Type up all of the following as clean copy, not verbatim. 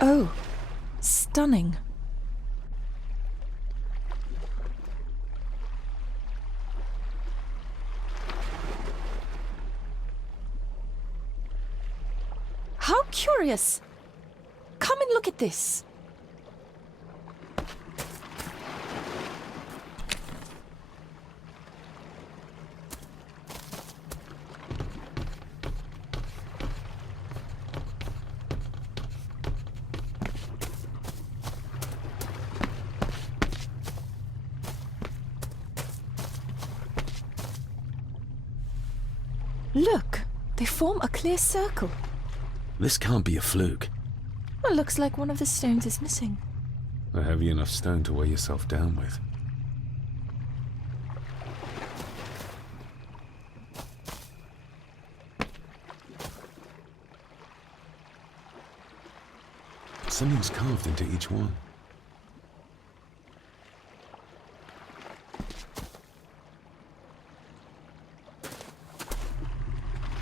Oh, stunning. How curious! Come and look at this. Look, they form a clear circle. This can't be a fluke. Well, looks like one of the stones is missing. A heavy enough stone to weigh yourself down with. Something's carved into each one.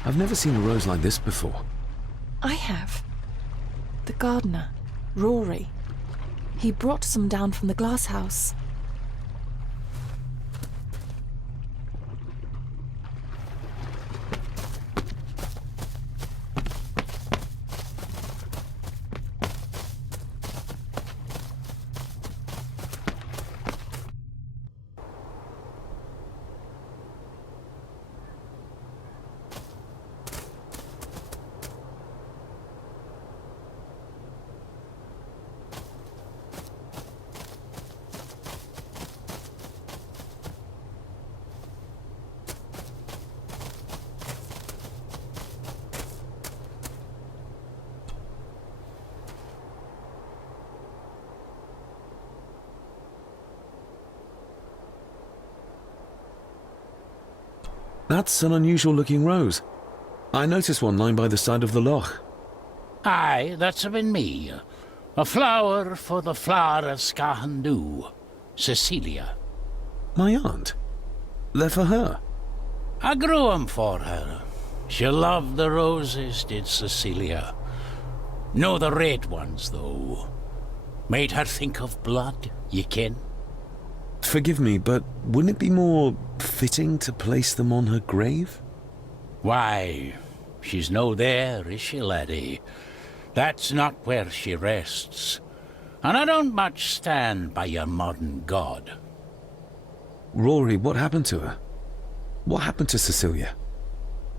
I've never seen a rose like this before. I have. The gardener, Rory. He brought some down from the glass house. That's an unusual looking rose. I noticed one lying by the side of the loch. Aye, that's been me. A flower for the flower of Scahandoo, Cecilia. My aunt? They're for her? I grew 'em for her. She loved the roses, did Cecilia. No the red ones, though. Made her think of blood, ye ken. Forgive me, but wouldn't it be more fitting to place them on her grave? Why, she's no there, is she, laddie? That's not where she rests. And I don't much stand by your modern god. Rory, what happened to her? What happened to Cecilia?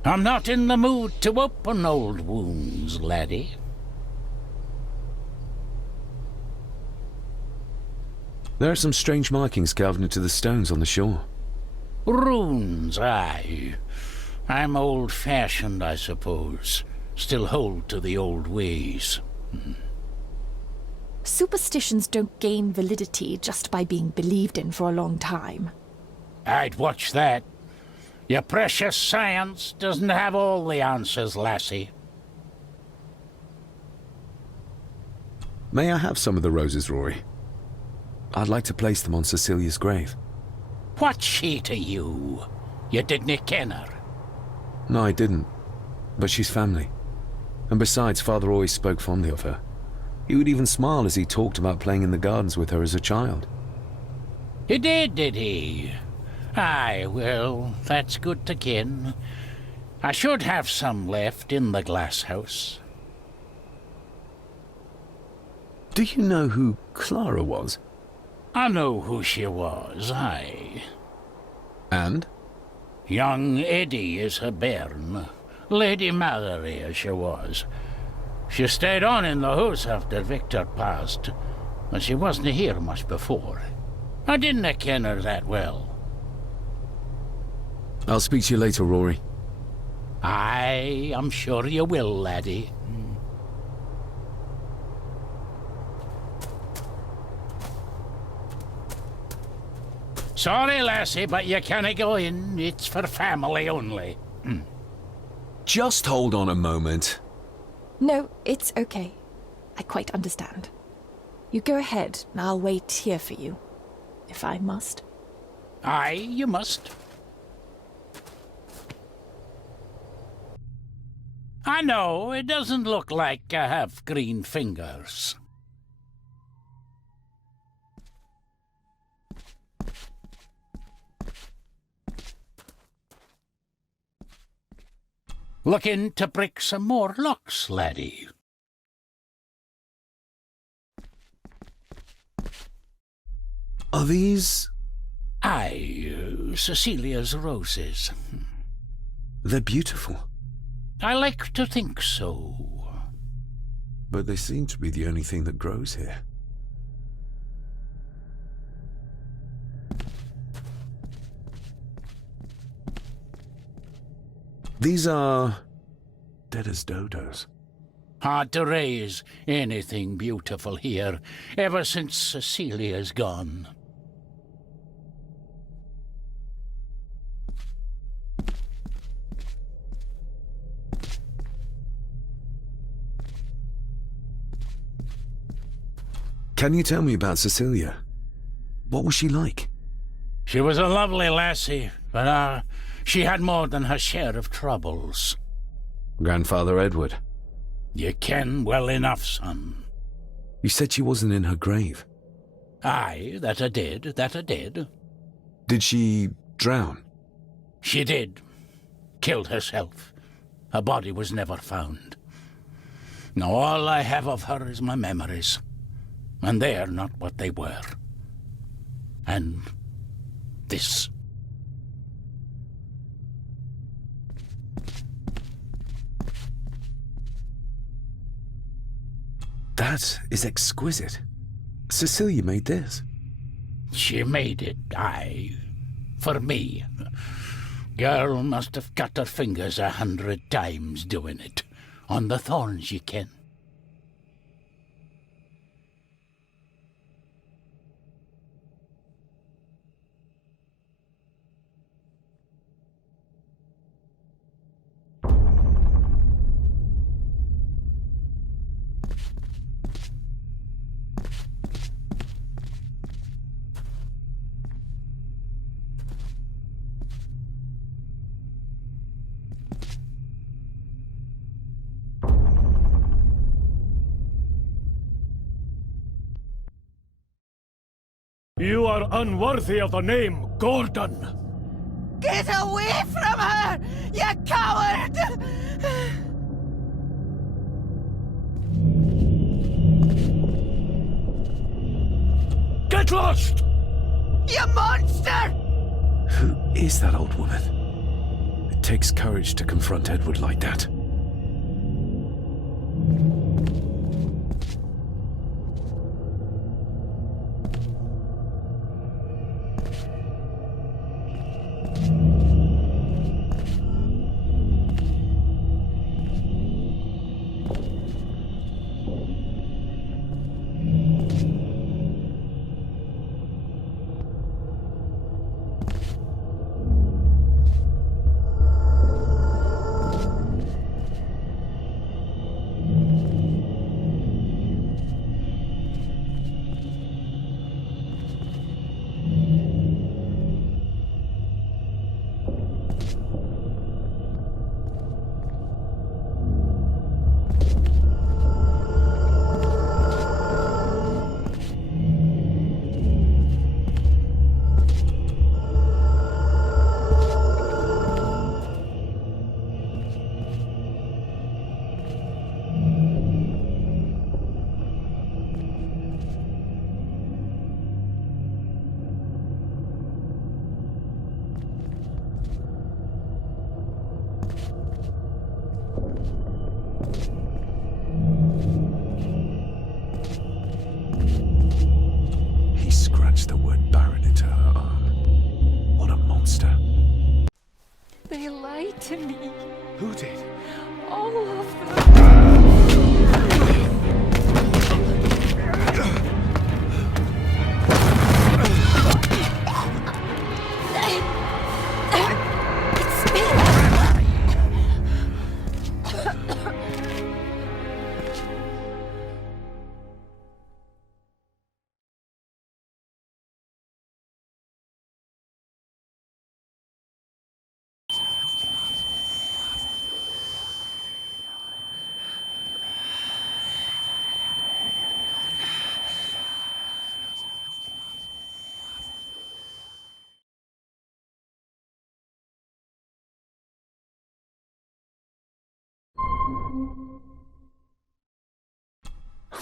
I'm not in the mood to open old wounds, laddie. There are some strange markings carved into the stones on the shore. Runes, aye. I'm old-fashioned, I suppose. Still hold to the old ways. Superstitions don't gain validity just by being believed in for a long time. I'd watch that. Your precious science doesn't have all the answers, lassie. May I have some of the roses, Rory? I'd like to place them on Cecilia's grave. What's she to you? You didn't ken her. No, I didn't. But she's family. And besides, Father always spoke fondly of her. He would even smile as he talked about playing in the gardens with her as a child. He did he? Aye, well, that's good to ken. I should have some left in the glass house. Do you know who Clara was? I know who she was, aye. And? Young Eddie is her bairn. Lady Mallory, as she was. She stayed on in the house after Victor passed, and she wasn't here much before. I didn't ken her that well. I'll speak to you later, Rory. Aye, I'm sure you will, laddie. Sorry, lassie, but you can't go in. It's for family only. Just hold on a moment. No, it's okay. I quite understand. You go ahead, and I'll wait here for you, if I must. Aye, you must. I know, it doesn't look like I have green fingers. Looking to break some more locks, laddie. Are these... Aye, Cecilia's roses. They're beautiful. I like to think so. But they seem to be the only thing that grows here. These are... dead as dodos. Hard to raise anything beautiful here, ever since Cecilia's gone. Can you tell me about Cecilia? What was she like? She was a lovely lassie, but she had more than her share of troubles. Grandfather Edward. You ken well enough, son. You said she wasn't in her grave. Aye, that I did. Did she drown? She did. Killed herself. Her body was never found. Now all I have of her is my memories. And they're not what they were. And this. That is exquisite. Cecilia made this. She made it, aye. For me. Girl must have cut her fingers 100 times doing it. On the thorns, ye ken. You are unworthy of the name Gordon. Get away from her, you coward! Get lost! You monster! Who is that old woman? It takes courage to confront Edward like that.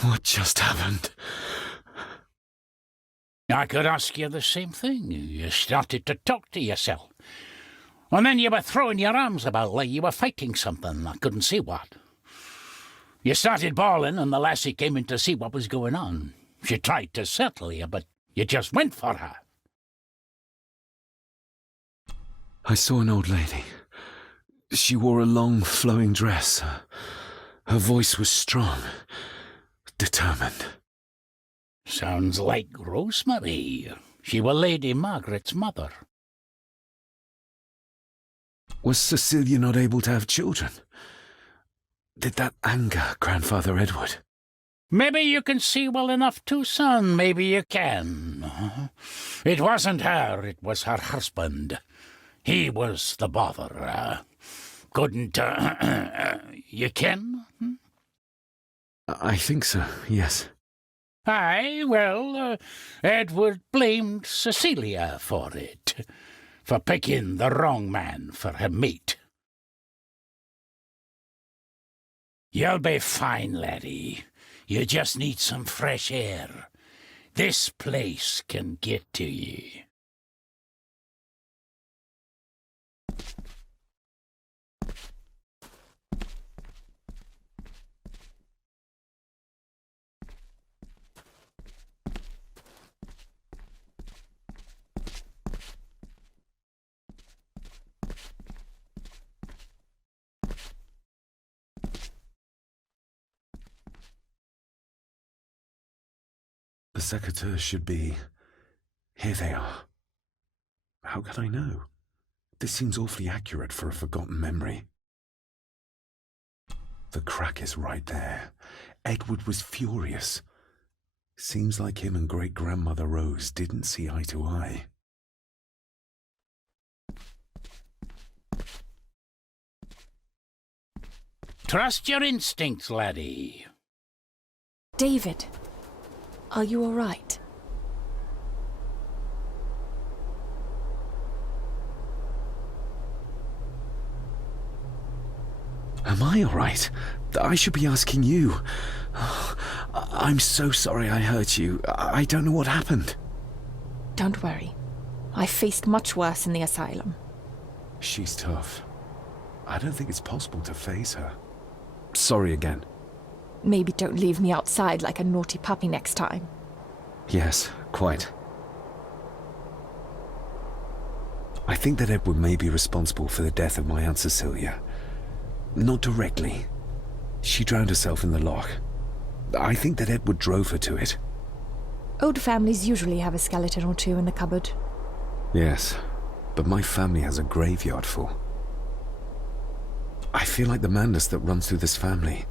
What just happened? I could ask you the same thing. You started to talk to yourself. And then you were throwing your arms about like you were fighting something. I couldn't see what. You started bawling, and the lassie came in to see what was going on. She tried to settle you, but you just went for her. I saw an old lady. She wore a long, flowing dress. Her voice was strong, determined. Sounds like Rosemary. She was Lady Margaret's mother. Was Cecilia not able to have children? Did that anger Grandfather Edward? Maybe you can see well enough too, son. Maybe you can. It wasn't her, it was her husband. He was the bother. Couldn't, you ken? I think so, yes. Aye, well, Edward blamed Cecilia for it, for picking the wrong man for her mate. You'll be fine, laddie. You just need some fresh air. This place can get to ye. The secateurs should be... Here they are. How could I know? This seems awfully accurate for a forgotten memory. The crack is right there. Edward was furious. Seems like him and great-grandmother Rose didn't see eye to eye. Trust your instincts, laddie. David, are you all right? Am I all right? I should be asking you. I'm so sorry I hurt you. I don't know what happened. Don't worry. I faced much worse in the asylum. She's tough. I don't think it's possible to face her. Sorry again. Maybe don't leave me outside like a naughty puppy next time. Yes, quite. I think that Edward may be responsible for the death of my Aunt Cecilia. Not directly. She drowned herself in the loch. I think that Edward drove her to it. Old families usually have a skeleton or two in the cupboard. Yes, but my family has a graveyard full. I feel like the madness that runs through this family,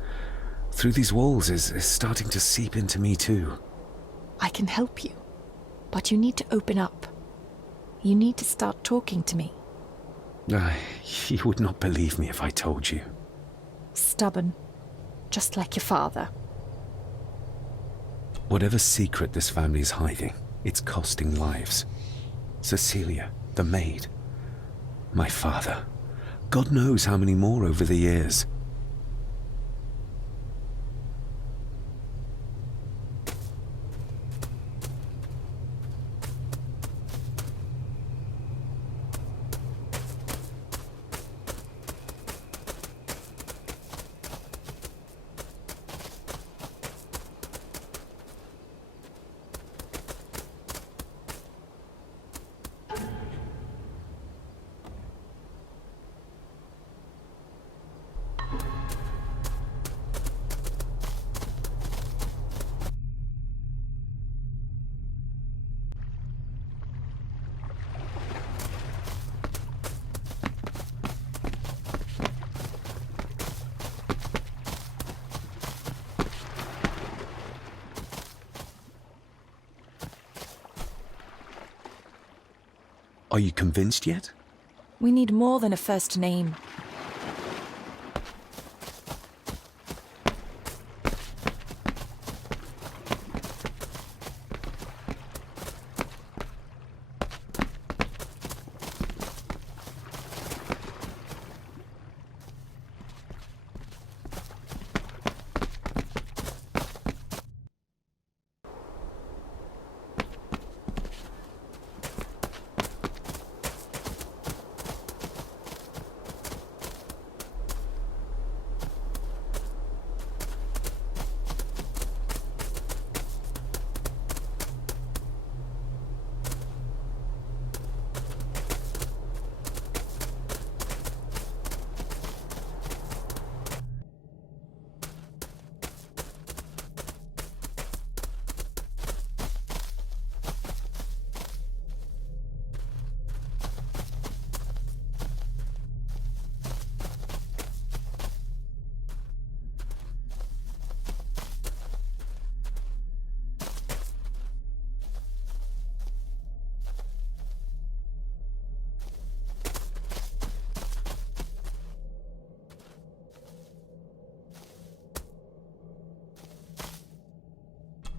through these walls, is starting to seep into me too. I can help you, but you need to open up. You need to start talking to me. You would not believe me if I told you. Stubborn, just like your father. Whatever secret this family is hiding, it's costing lives. Cecilia, the maid, my father. God knows how many more over the years. Are you convinced yet? We need more than a first name.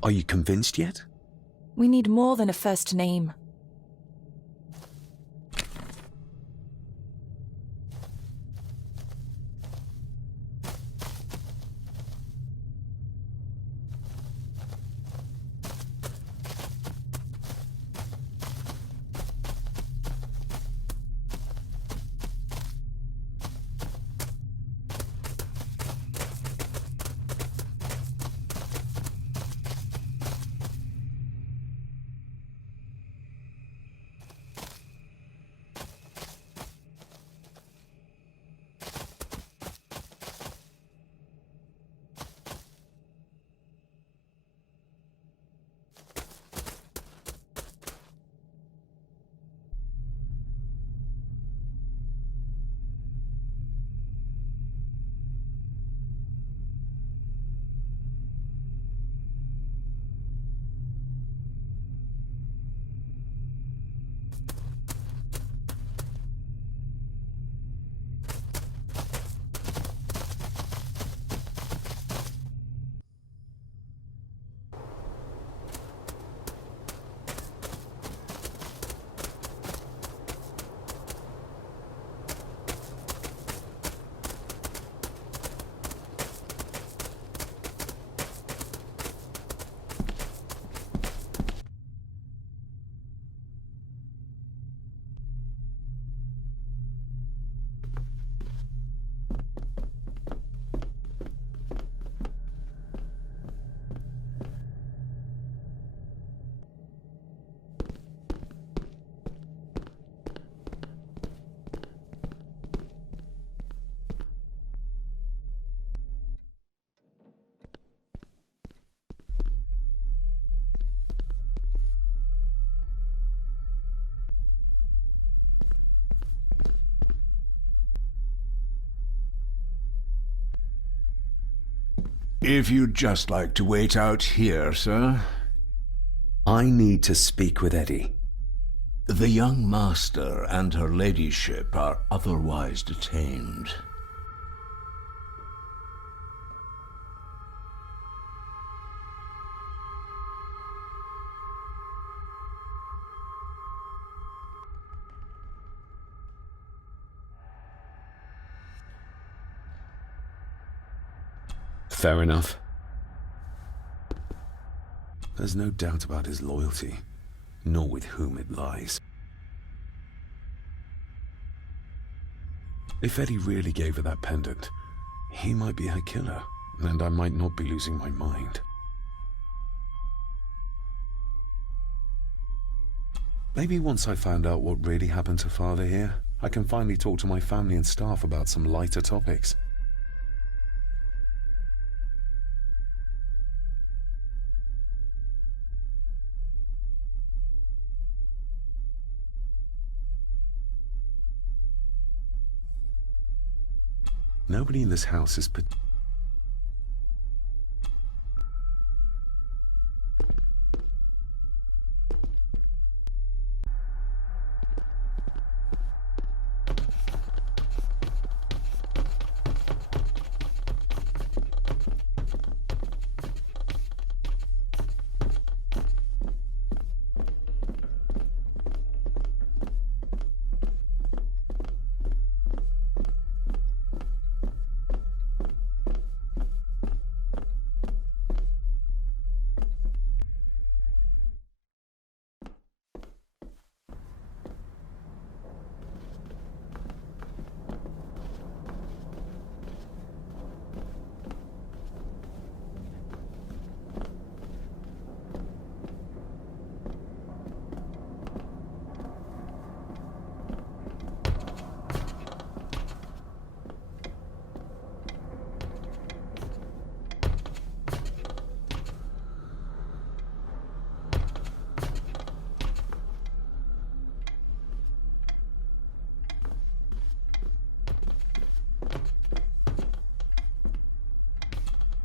Are you convinced yet? We need more than a first name. If you'd just like to wait out here, sir. I need to speak with Eddie. The young master and her ladyship are otherwise detained. Fair enough. There's no doubt about his loyalty, nor with whom it lies. If Eddie really gave her that pendant, he might be her killer, and I might not be losing my mind. Maybe once I found out what really happened to Father here, I can finally talk to my family and staff about some lighter topics. Nobody in this house is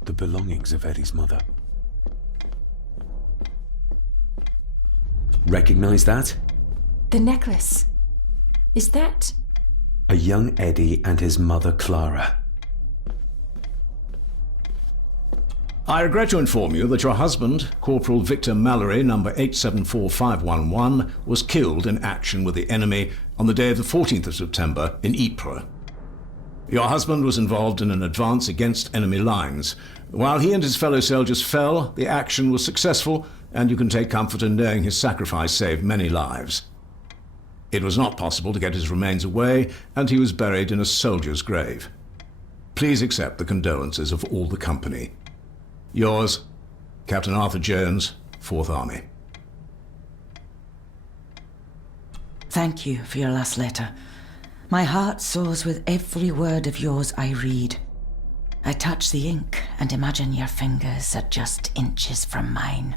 the belongings of Eddie's mother. Recognize that? The necklace. Is that... A young Eddie and his mother Clara. I regret to inform you that your husband, Corporal Victor Mallory, number 874511, was killed in action with the enemy on the day of the 14th of September in Ypres. Your husband was involved in an advance against enemy lines. While he and his fellow soldiers fell, the action was successful, and you can take comfort in knowing his sacrifice saved many lives. It was not possible to get his remains away, and he was buried in a soldier's grave. Please accept the condolences of all the company. Yours, Captain Arthur Jones, 4th Army. Thank you for your last letter. My heart soars with every word of yours I read. I touch the ink and imagine your fingers are just inches from mine,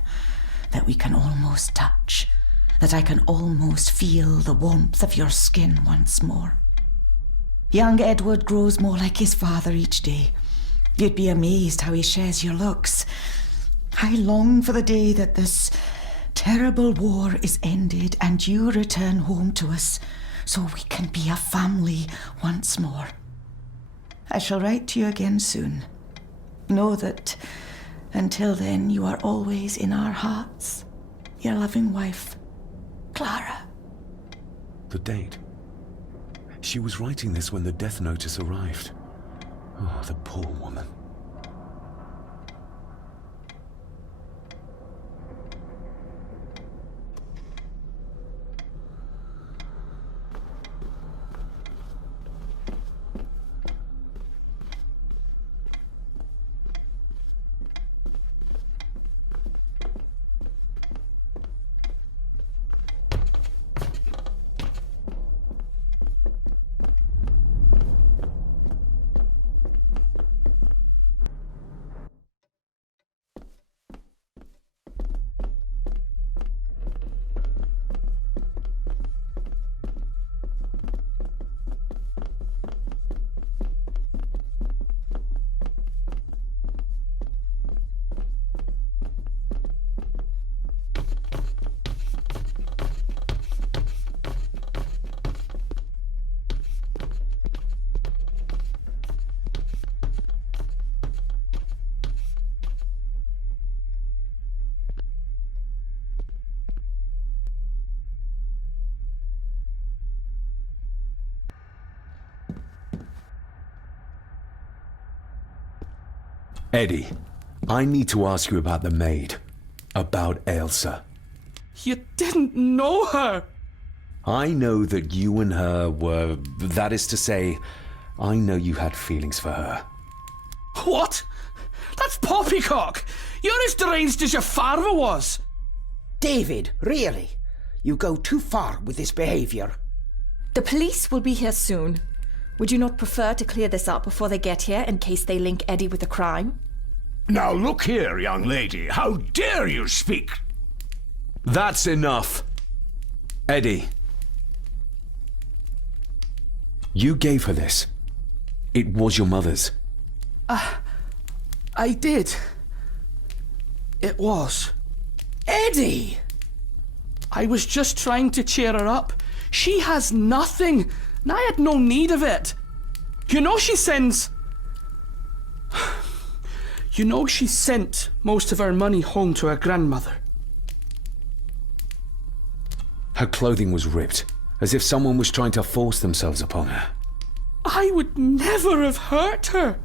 that we can almost touch, that I can almost feel the warmth of your skin once more. Young Edward grows more like his father each day. You'd be amazed how he shares your looks. I long for the day that this terrible war is ended and you return home to us so we can be a family once more. I shall write to you again soon. Know that until then you are always in our hearts. Your loving wife, Clara. The date. She was writing this when the death notice arrived. Oh, the poor woman. Eddie, I need to ask you about the maid. About Ailsa. You didn't know her! I know that you and her were... That is to say, I know you had feelings for her. What? That's poppycock! You're as deranged as your father was! David, really? You go too far with this behavior. The police will be here soon. Would you not prefer to clear this up before they get here in case they link Eddie with the crime? Now look here, young lady. How dare you speak? That's enough. Eddie. You gave her this. It was your mother's. I did. It was. Eddie! I was just trying to cheer her up. She has nothing, and I had no need of it. You know she sends most of her money home to her grandmother. Her clothing was ripped, as if someone was trying to force themselves upon her. I would never have hurt her.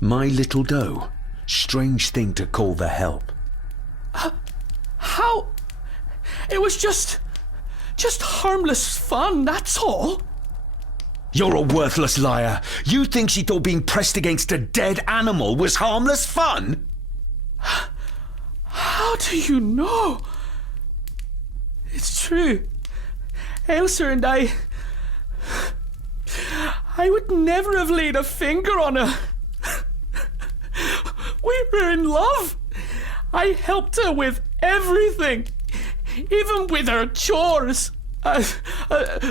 My little doe. Strange thing to call the help. How? It was just harmless fun, that's all. You're a worthless liar. You think she thought being pressed against a dead animal was harmless fun? How do you know? It's true. Ailsa and I would never have laid a finger on her. We were in love. I helped her with everything, even with her chores.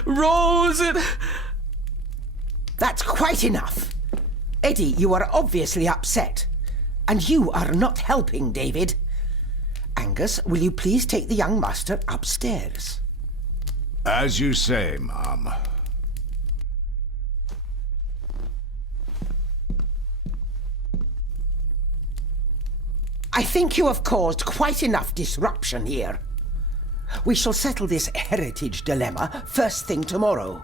Rose and... That's quite enough. Eddie, you are obviously upset. And you are not helping, David. Angus, will you please take the young master upstairs? As you say, Mum. I think you have caused quite enough disruption here. We shall settle this heritage dilemma first thing tomorrow.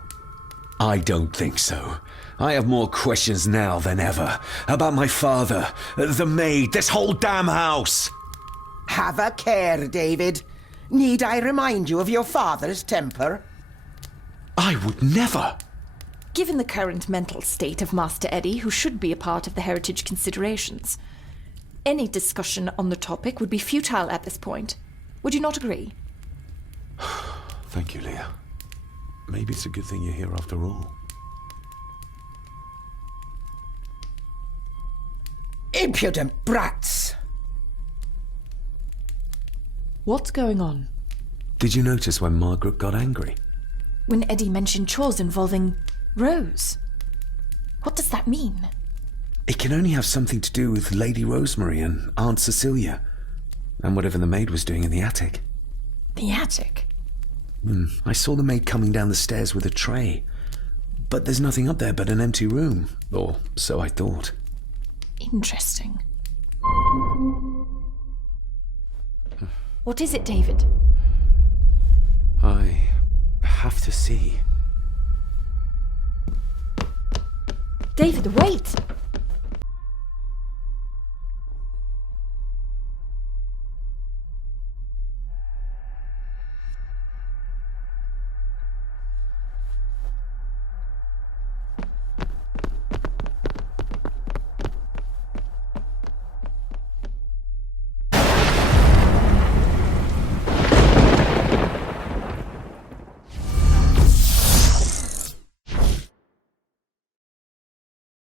I don't think so. I have more questions now than ever. About my father, the maid, this whole damn house! Have a care, David. Need I remind you of your father's temper? I would never! Given the current mental state of Master Eddie, who should be a part of the heritage considerations, any discussion on the topic would be futile at this point. Would you not agree? Thank you, Leah. Maybe it's a good thing you're here after all. Impudent brats! What's going on? Did you notice when Margaret got angry? When Eddie mentioned chores involving Rose. What does that mean? It can only have something to do with Lady Rosemary and Aunt Cecilia, and whatever the maid was doing in the attic. The attic? I saw the maid coming down the stairs with a tray, but there's nothing up there but an empty room, or so I thought. Interesting. What is it, David? I have to see. David, wait!